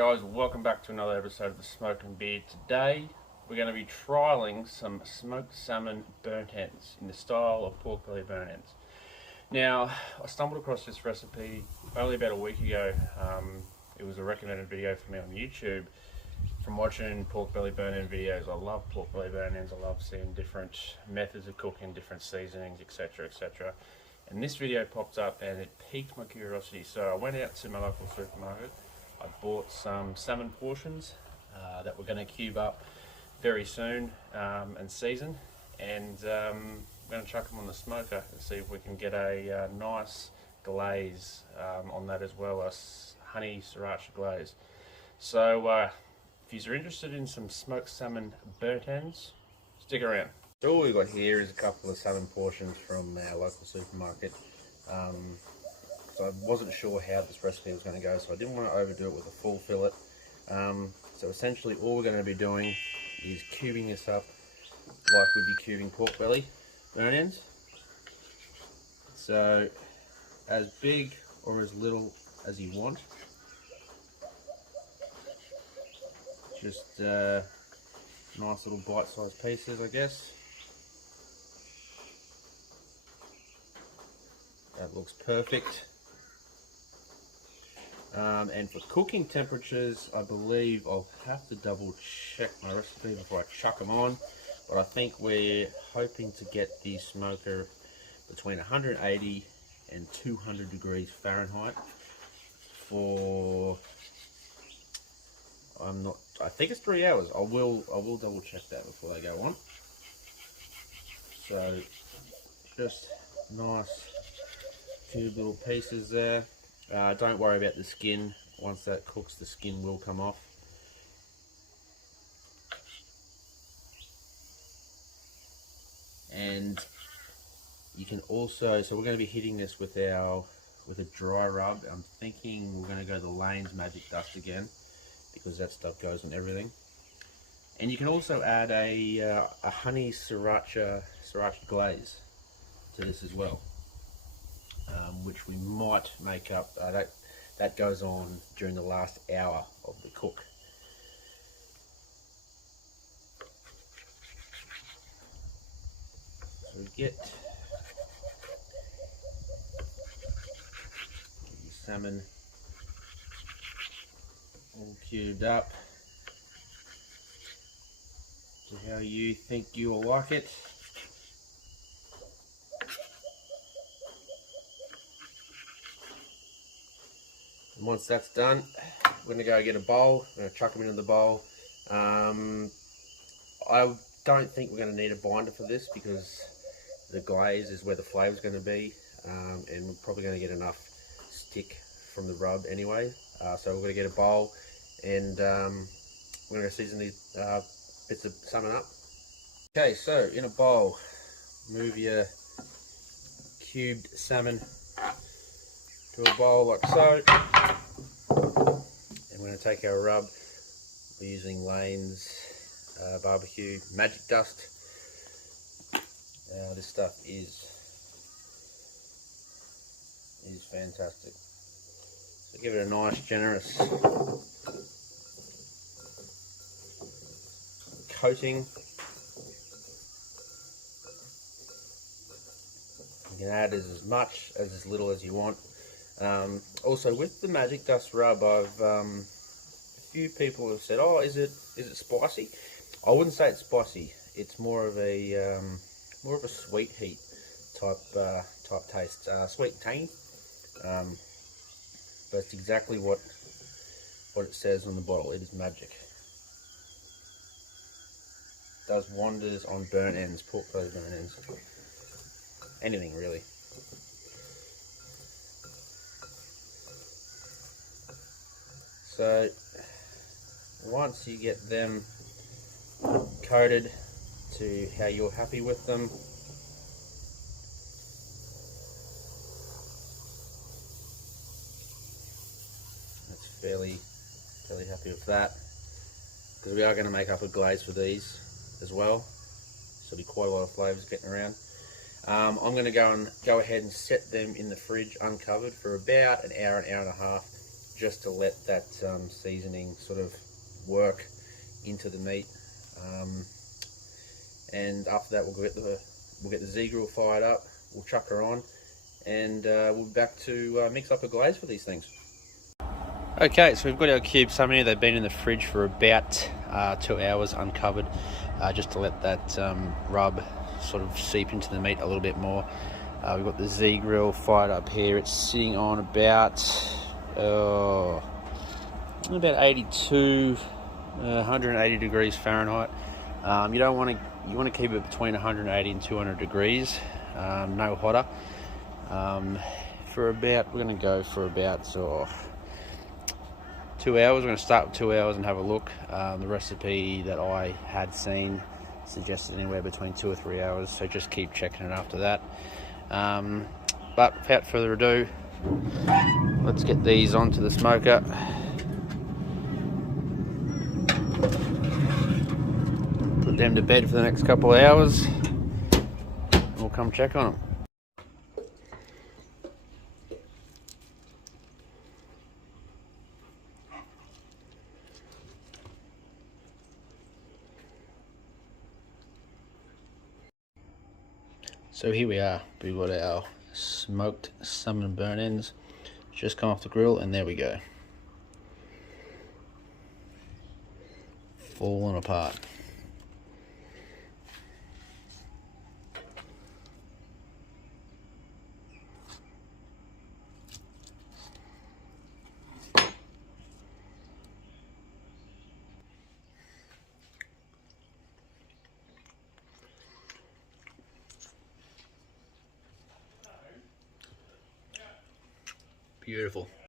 guys, welcome back to another episode of the Smoke and Beer. Today we're going to be trialling some smoked salmon burnt ends in the style of pork belly burnt ends. Now, I stumbled across this recipe only about a week ago. It was a recommended video for me on YouTube from watching pork belly burnt end videos. I love pork belly burnt ends. I love seeing different methods of cooking, different seasonings, etc, etc. And this video popped up and it piqued my curiosity, so I went out to my local supermarket. I bought some salmon portions that we're going to cube up very soon and season, and I'm going to chuck them on the smoker and see if we can get a nice glaze on that, as well as honey sriracha glaze. So if you're interested in some smoked salmon burnt ends, stick around. So all we've got here is a couple of salmon portions from our local supermarket. So I wasn't sure how this recipe was going to go, so I didn't want to overdo it with a full fillet. So essentially all we're going to be doing is cubing this up like we'd be cubing pork belly burnt ends. So as big or as little as you want. Just nice little bite-sized pieces, I guess. That looks perfect. And for cooking temperatures, I believe I'll have to double check my recipe before I chuck them on, but I think we're hoping to get the smoker between 180 and 200 degrees Fahrenheit for, I think it's 3 hours. I will double check that before they go on. So just nice few little pieces there. Don't worry about the skin. Once that cooks, the skin will come off. And you can also, so we're going to be hitting this with a dry rub. I'm thinking we're going to go the Lane's Magic Dust again, because that stuff goes on everything. And you can also add a honey sriracha glaze to this as well. Which we might make up. That goes on during the last hour of the cook. So we get the salmon all cubed up to how you think you will like it. And once that's done, we're going to go get a bowl. I'm going to chuck them into the bowl. I don't think we're going to need a binder for this, because the glaze is where the flavour is going to be, and we're probably going to get enough stick from the rub anyway. So we're going to get a bowl, and we're going to season these bits of salmon up. Okay, so in a bowl, move your cubed salmon to a bowl like so. And we're going to take our rub. We're using Lane's barbecue Magic Dust. This stuff is fantastic. So give it a nice generous coating. You can add as much as little as you want. Also, with the Magic Dust rub, a few people have said, "Oh, is it spicy?" I wouldn't say it's spicy. It's more of a sweet heat type taste, sweet tangy. But it's exactly what it says on the bottle. It is magic. It does wonders on burnt ends, pork belly burnt ends, anything really. So once you get them coated to how you're happy with them, that's fairly happy with that, because we are going to make up a glaze for these as well, so there'll be quite a lot of flavours getting around. I'm going to go ahead and set them in the fridge uncovered for about an hour and a half, just to let that seasoning sort of work into the meat. And after that, we'll get the Z grill fired up. We'll chuck her on, and we'll be back to mix up a glaze for these things. Okay, so we've got our cube salmon here. They've been in the fridge for about 2 hours uncovered, just to let that rub sort of seep into the meat a little bit more. We've got the Z grill fired up here. It's sitting on about 82, 180 degrees Fahrenheit. You want to keep it between 180 and 200 degrees, no hotter. We're going to go for about 2 hours. We're going to start with 2 hours and have a look. The recipe that I had seen suggested anywhere between 2 or 3 hours, so just keep checking it after that. But without further ado, let's get these onto the smoker. Put them to bed for the next couple of hours, and we'll come check on them. So here we are, we've got our smoked salmon burnt ends, just come off the grill, and there we go. Falling apart. Beautiful.